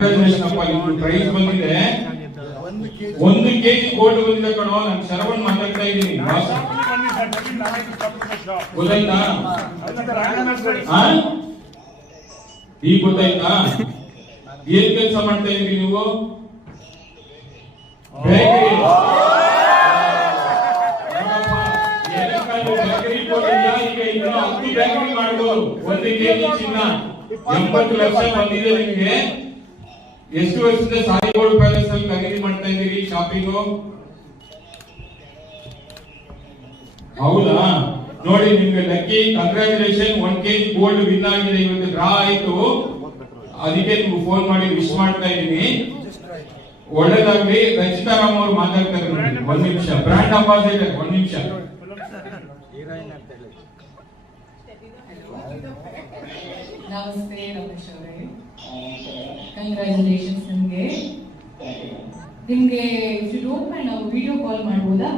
Price ಬಂದಿದೆ. 1 kg gold ಬಂದಿದೆ ಕಣೋ. ನಾನು ಶರವಣ್ ಮಾತಾಡ್ತಾ ಇದ್ದೀನಿ. ಗೊತ್ತಾಯ್ತಾ? ಈಗ ಗೊತ್ತಾಯ್ತಾ? ಏನ್ ಕೆಲಸ ಮಾಡ್ತಾ ಇದ್ರಿ ನೀವು? ಬೇಕರಿ ಬೇಕರಿ ಮಾಡ್ಬೋದು. 1 kg ಚಿನ್ನ 80 ಲಕ್ಷ ಬಂದಿದೆ ನಿಮ್ಗೆ. ಎಷ್ಟು ವರ್ಷದಿಂದ ಸಾಯಿ ಗೋಲ್ಡ್ ಪ್ಯಾಲೇಸ್ ಅಲ್ಲಿ ಖರೀದಿ ಮಾಡ್ತಾ ಇದ್ದೀರಿ ಶಾಪಿಂಗು? ಹೌದಾ? ನೋಡಿ ನಿಮ್ಗೆ lucky, congratulation. 1 kg gold win ಆಗಿದೆ. ಇವತ್ತು ಡ್ರಾ ಆಯ್ತು, ಅದಕ್ಕೆ ನಿಮ್ಗೆ ಫೋನ್ ಮಾಡಿ ವಿಶ್ ಮಾಡ್ತಾ ಇದ್ದೀನಿ. ಒಳ್ಳೇದಾಗ್ಲಿ. ರಚಿತಾರಾಮ್ ಅವರು ಮಾತಾಡ್ತಾರೆ. 1 ನಿಮಿಷ. ಬ್ರಾಂಡ್ ಅಂಬಾಸಿಡರ್ 1 ನಿಮಿಷ. ನಮಸ್ತೆ ರಮೇಶ್ ಅವರೇ, ಕಂಗ್ರಾಚುಲೇಷನ್ಸ್. ನಿಮ್ಗೆ ಇಫ್ ಯು ಡೋಂಟ್ ಮೈಂಡ್ ನಾವು ವಿಡಿಯೋ ಕಾಲ್ ಮಾಡ್ಬೋದಾ?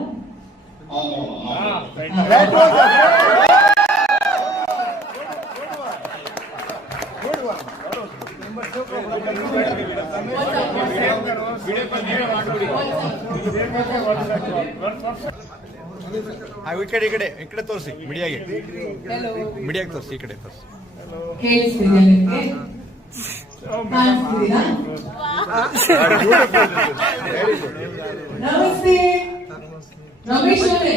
ಈ ಕಡೆ ತೋರಿಸಿ, ಮೀಡಿಯಾಗೆ ತೋರಿಸಿ, ಈ ಕಡೆ ತೋರಿಸಿ. ಕೇಳಿಸ್ತಿದ್ಯಾ ನಿಮ್ಗೆ? ನಮಸ್ತೆ ರಮೇಶ್ ಅವರೇ,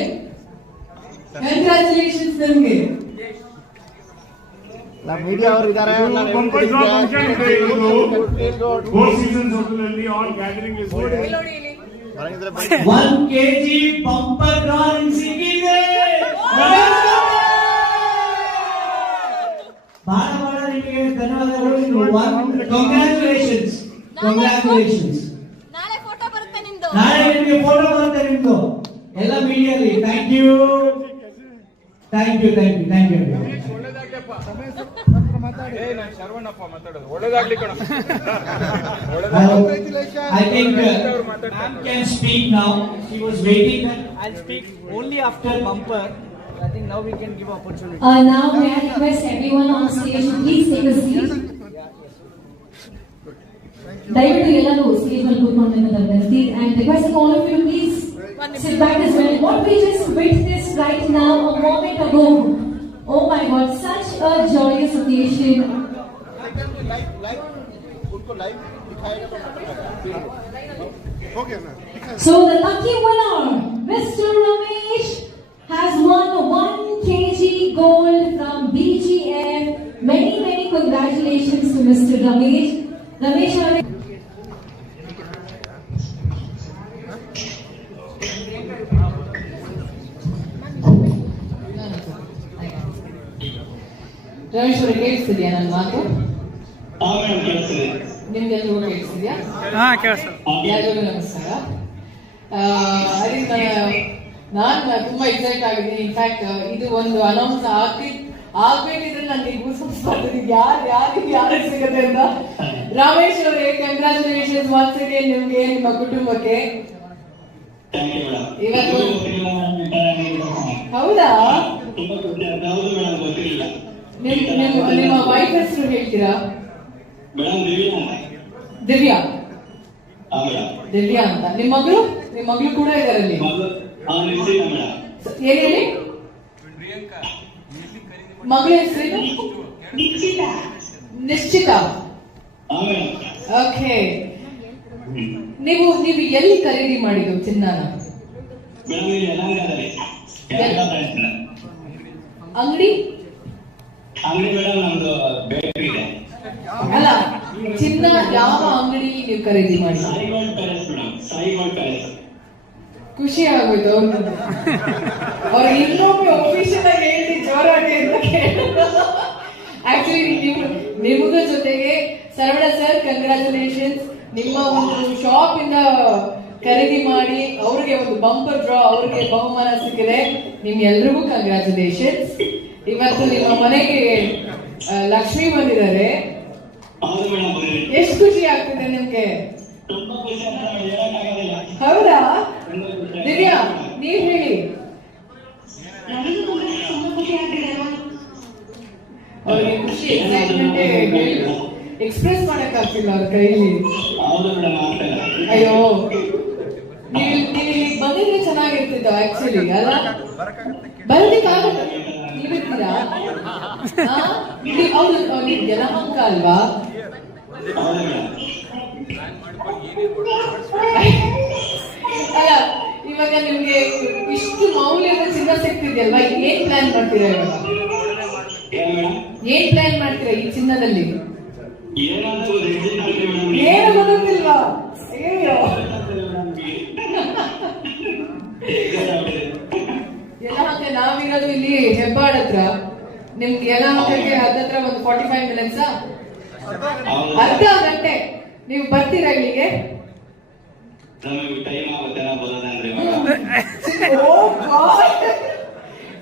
ಕಂಗ್ರಾಚುಲೇಷನ್ಸ್ ನಿಮ್ಗೆ. ಮೀಡಿಯಾ ಅವರು ಇದ್ದಾರೆ. 1 kg ಬಂಪರ್ ಡ್ರಾಯಿಂಗ್ ಸಿಕ್ಕಿದೆ. ಬಹಳ ನಿಮಗೆ ಧನ್ಯವಾದಗಳು. ಕಂಗ್ರಾಚುಲೇಷನ್ಸ್. ನಾಳೆ ಫೋಟೋ ಬರುತ್ತೆ ನಿಮ್ದು. ನಾಳೆ ನಿಮಗೆ ಫೋಟೋ ಬರುತ್ತೆ ನಿಮ್ದು ಎಲ್ಲ ಮೀಡಿಯಾದಲ್ಲಿ. Thank you. ಒಳ್ಳೇದಾಗ್ಲಿ ಕಣ. I think ma'am can speak now. She was waiting. I'll speak only after bumper. I think now we can give opportunity. Now may I request everyone on stage to please take a seat. ದಯವಿಟ್ಟು ಎಲ್ಲರೂ stage ಮೇಲೆ ಕೂತ್ಕೊಂಡಿರೋದಂತೆ. And requesting all of you to please sit back as well. What we just witnessed right now a moment ago. Oh my God, such a joyous occasion. So the lucky winner, Mr. Ramesh, has won 1 kg gold from BGF. Many congratulations to Mr. Ramesh. Ramesh, Ramesh ಅವರಿಗೆ ಕೇಳಿಸ್ತಿದ್ಯಾ ನನ್ನ ಮಾತು? ನಿಮ್ಗೆಲ್ಲರಿಗೂ ಕೇಳಿಸ್ತಿದ್ಯಾ? ಎಲ್ಲರಿಗೂ ನಮಸ್ಕಾರ. ನಾನು ತುಂಬಾ ಎಕ್ಸೈಟ್ ಆಗಿದ್ದೀನಿ. ಇನ್ಫ್ಯಾಕ್ಟ್ ಇದು ಒಂದು ಅನೌನ್ಸ್ ಆಗ್ಬೇಕಿದ್ರೆ ನನಗೆ ಯಾರಿಗೆ ಸಿಗುತ್ತೆ ಅಂತ. ರಮೇಶ್ ಅವರೇ, ಕಂಗ್ರಾಚುಲೇಷನ್ಸ್ ಒನ್ಸ್ ಅಗೇನ್ ನಿಮ್ಗೆ, ನಿಮ್ಮ ಕುಟುಂಬಕ್ಕೆ. ಇವತ್ತು ಹೌದಾ? ನಿಮ್ಮ ವೈಫ್ ಹೆಸರು ಹೇಳ್ತೀರಾ? ದಿವ್ಯಾ ಅಂತ. ನಿಮ್ಮ ಮಗಳು ಕೂಡ ಇದರಲ್ಲಿ ಏನ್ ಹೇಳಿ? ಮಗಳ ಹೆಸರೇನು? ನಿಶ್ಚಿತ. ಓಕೆ. ನೀವು ಎಲ್ಲಿ ಖರೀದಿ ಮಾಡಿದ್ದು ಚಿನ್ನನ? ಅಂಗಡಿ ಅಲ್ಲ, ಚಿನ್ನ ಯಾವ ಅಂಗಡಿ ನೀವು ಖರೀದಿ ಮಾಡಿ? ಖುಷಿ ಆಗೋಯ್ತು ಅವ್ರು ಇನ್ನೊಮ್ಮೆ ಒಫಿಷಿಯಲ್ ಆಗಿ ಹೇಳಿ ಜೋರಾಗಿ ಅಂತ ಕೇಳಿದ್ರು. ಆಕ್ಚುಲಿ ನಿಮಗ ಜೊತೆಗೆ ಸರವಣ ಸರ್, ಕಂಗ್ರಾಚುಲೇಷನ್ಸ್. ನಿಮ್ಮ ಒಂದು ಶಾಪ್ ಇಂದ ಖರೀದಿ ಮಾಡಿ ಅವ್ರಿಗೆ ಒಂದು ಬಂಪರ್ ಡ್ರಾ, ಅವ್ರಿಗೆ ಬಹುಮಾನ ಸಿಕ್ಕಿದೆ. ನಿಮ್ಗೆಲ್ರಿಗೂ ಕಂಗ್ರಾಚುಲೇಷನ್ಸ್. ಇವತ್ತು ನಿಮ್ಮ ಮನೆಗೆ ಲಕ್ಷ್ಮಿ ಬಂದಿದ್ದಾರೆ. ಎಷ್ಟು ಖುಷಿ ಆಗ್ತಿದೆ ನಿಮ್ಗೆ? ಹೌದಾ? ದಿವ್ಯಾ, ನೀವ್ ಹೇಳಿ. ಅವ್ರಿಗೆ ಖುಷಿ, ಎಕ್ಸೈಟ್ಮೆಂಟ್ ಎಕ್ಸ್ಪ್ರೆಸ್ ಮಾಡಕ್ ಆಗ್ತಿಲ್ಲ ಅವ್ರ ಕೈಲಿ. ಅಯ್ಯೋ ನೀವು ಇಲ್ಲಿಗೆ ಬಂದಿದ್ರೆ ಚೆನ್ನಾಗಿರ್ತಿತ್ತು ಆಕ್ಚುಲಿ ಅಲ್ಲ. ಬರ್ಲಿಕ್ಕಾಗತ್ತೆ ನೀವಿರ್ತೀರಾ? ಹೌದು ನೀವು ಯಲಹಂಕ ಅಲ್ವಾ? ಅಲ್ಲ ಇವಾಗ ನಿಮ್ಗೆ ಇಷ್ಟು ಮೌಲ್ಯದ ಚಿನ್ನ ಸಿಗ್ತಿದ್ಯಲ್ವಾ, ಏನ್ ಪ್ಲಾನ್ ಮಾಡ್ತೀರಾ ಇವಾಗ? ಏನ್ ಪ್ಲಾನ್ ಮಾಡ್ತೀರಾ ಈ ಚಿನ್ನದಲ್ಲಿ? ಏನು ಗೊತ್ತಿಲ್ವಾ? ಅಯ್ಯೋ ಯಲಹಂಕ ನಾವಿರೋದು ಇಲ್ಲಿ ಹೆಬ್ಬಾಳ್ ಹತ್ರ. ನಿಮ್ಗೆ ಯಲಹಂಕಕ್ಕೆ ಹತ್ತತ್ರ ಒಂದು 45 ಮಿನಿಟ್ಸ್, ಅರ್ಧ ಗಂಟೆ. ನೀವು ಬರ್ತೀರಾ ಇಲ್ಲಿಗೆ?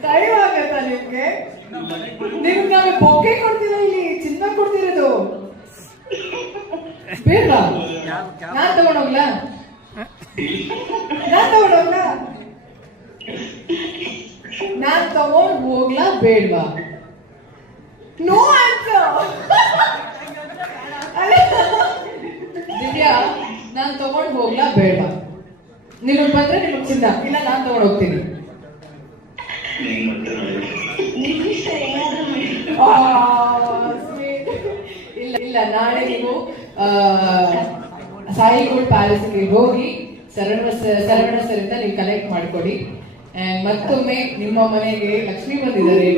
ಟೈಮ್ ಆಗತ್ತಾ ನಿಮ್ಗೆ? ನಿಮ್ಗೆ ನಾವೇ ಬೊಕ್ಕೆ ಕೊಡ್ತೀರಾ ಇಲ್ಲಿ, ಚಿನ್ನ ಕೊಡ್ತಿರೋದು ಬೇಡ? ನಾನ್ ತಗೊಂಡೋಗ್ಲಾ? ನಾನ್ ತಗೊಂಡ್ ಹೋಗ್ಲಾ ಬೇಡ್ವಾ? No answer. ದಿವ್ಯಾ ನಾನ್ ತಗೊಂಡ್ ಹೋಗ್ಲಾ ಬೇಡ್ವಾ? ನಿಮಗ್ ಬಂದ್ರೆ ನಿಮಗ್ ಚಿನ್ನ, ಇಲ್ಲ ನಾನ್ ತಗೊಂಡ್ ಹೋಗ್ತೀನಿ. ಇಲ್ಲ ಇಲ್ಲ, ನಾಳೆ ನೀವು ಸಾಯಿ ಗೋಲ್ಡ್ ಪ್ಯಾಲೇಸ್ಗೆ ಹೋಗಿ ಶರವಣ ಸರಿಂದ ನೀವು ಕಲೆಕ್ಟ್ ಮಾಡ್ಕೊಡಿ. ಮತ್ತೊಮ್ಮೆ ನಿಮ್ಮ ಮನೆಗೆ ಲಕ್ಷ್ಮಿ ಬಂದಿದ್ದಾರೆ.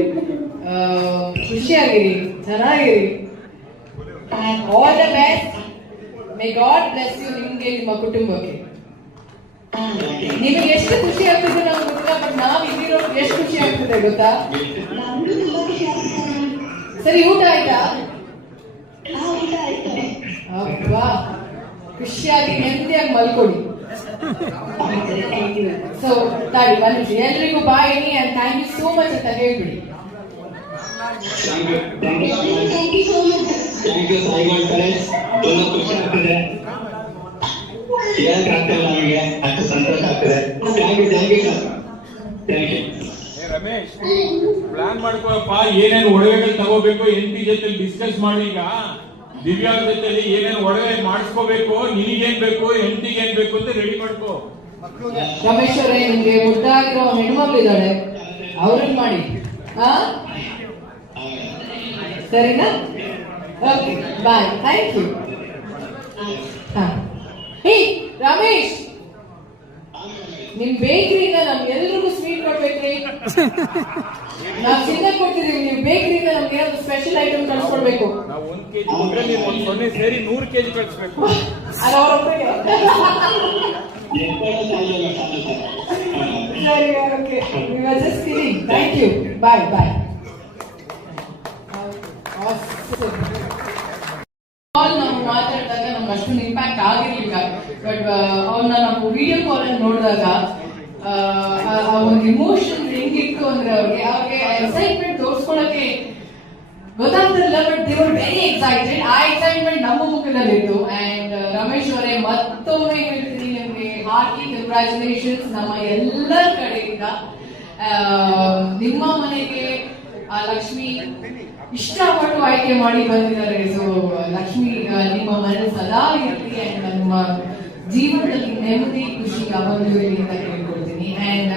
ಖುಷಿಯಾಗಿರಿ, ಚೆನ್ನಾಗಿರಿ. All the best. May God bless you. ನಿಮ್ಗೆ ನಿಮ್ಮ ಕುಟುಂಬಕ್ಕೆ ನಿಮಗೆ ಎಷ್ಟು ಖುಷಿ ಆಗ್ತಿದೆ ನಮ್ಗೆ ಗೊತ್ತಿಲ್ಲ, ಬಟ್ ನಾವ್ ಇಲ್ಲಿರೋ ಎಷ್ಟು ಖುಷಿ ಆಗ್ತಿದೆ ಗೊತ್ತಾ? ಸರಿ, ಊಟ ಆಯ್ತಾ? ಅಬ್ಬಾ, ಖುಷಿಯಾಗಿ ನೆಮ್ಮದಿಯಾಗಿ ಮಲ್ಕೊಡಿ. ಸೊ ತಾಳಿ ಬಂದಿಸಿ ಎಲ್ರಿಗೂ ಬಾಯಿನಿ and thank you so much ಅಂತ ಹೇಳ್ಬಿಡಿ. ನಮಗೆ ಅಷ್ಟು ಸಂತೋಷ ಆಗ್ತದೆ. ರಮೇಶ್, ಪ್ಲಾನ್ ಮಾಡ್ಕೊಳಪ್ಪ, ಏನೇನು ಒಡವೆಗಳು ತಗೋಬೇಕು ಎಂಟಿ ಜೊತೆ ಡಿಸ್ಕಸ್ ಮಾಡಿ. ಈಗ ದಿವ್ಯಾ ಜೊತೆಲಿ ಏನೇನು ಒಡವೆ ಮಾಡಿಸ್ಕೋಬೇಕು, ನಿನಗೇನ್ ಬೇಕು, ಎಂಟಿಗೆ ಏನ್ ಬೇಕು ಅಂತ ರೆಡಿ ಮಾಡ್ಕೋ. ರಮೇಶ್ ಅವರೇ, ನಿಮ್ಗೆ ಮುದ್ದಾಗಿರೋ ಹೆಣ್ಮಕ್ಳು ಇದ್ದಾಳೆ, ಅವ್ರನ್ನ ಮಾಡಿ. ಸರಿನಾ? Okay, bye, thank you. Hey Ramesh, ನಿಮ್ ಬೇಕರಿಯಿಂದ ನಮ್ಗೆಲ್ರಿಗೂ ಸ್ವೀಟ್ ಕೊಡ್ಬೇಕ್ರಿ. ನಾವ್ ಚಿನ್ನ ಕೊಡ್ತಿದೀವಿ, ನೀವು ಬೇಕರಿಯಿಂದ ನಮ್ಗೆ ಏನಾದ್ರು ಸ್ಪೆಷಲ್ ಐಟಮ್ ಕಳ್ಸ್ಕೊಡ್ಬೇಕು. ನಾವು 1 kg ಕೊಟ್ರೆ ನೀವು 1 ಸೇರಿ 100 kg ಕಳಿಸ್ಬೇಕು. ಅದು ಅವ್ರೊಬ್ಬರಿಗೆ. ಸರಿ, okay, we were just kidding. Thank you. Bye, bye. ನಾವು ಮಾತಾಡಿದಾಗ ನಮ್ಗೆ ಅಷ್ಟೊಂದು ಇಂಪ್ಯಾಕ್ಟ್ ಆಗಿರ್ಲಿಲ್ಲ, ಬಟ್ ಅವ್ರನ್ನ ನಾವು ವಿಡಿಯೋ ಕಾಲ್ ಅಲ್ಲಿ ನೋಡಿದಾಗ ಆ ಒಂದು ಇಮೋಷನ್ ಹೆಂಗಿತ್ತು ಅಂದ್ರೆ ಅವ್ರಿಗೆ ಎಕ್ಸೈಟ್ಮೆಂಟ್ ತೋರಿಸ್ಕೊಳಕ್ಕೆ ಗೊತ್ತಾಗ್ತಿರಲಿಲ್ಲ, but they were very excited. ಆ ಎಕ್ಸೈಟ್ಮೆಂಟ್ ನಮ್ಮ ಮುಖದಲ್ಲಿತ್ತು. ಅಂಡ್ ರಮೇಶ್ ಅವರೇ, ಮತ್ತೊಮ್ಮೆ ಹೇಳ್ತೀನಿ ನಿಮ್ಗೆ ಹಾರ್ಟಿ ಕಂಗ್ರ್ಯಾಚುಲೇಷನ್ಸ್ ನಮ್ಮ ಎಲ್ಲರ ಕಡೆಯಿಂದ. ನಿಮ್ಮ ಮನೆಗೆ ಆ ಲಕ್ಷ್ಮಿ ಇಷ್ಟಪಟ್ಟು ಆಯ್ಕೆ ಮಾಡಿ ಬಂದಿದ್ದಾರೆ. ಸೊ ಲಕ್ಷ್ಮಿ ನಿಮ್ಮ ಮನೆ ಸದಾ ಇರಲಿ ಅಂಡ್ ನಮ್ಮ ಜೀವನದಲ್ಲಿ ನೆಮ್ಮದಿ ಖುಷಿ ಯಾವಾಗಲೂ ಇರಲಿ ಅಂತ ಕೇಳ್ಕೊಳ್ತೀನಿ. ಅಂಡ್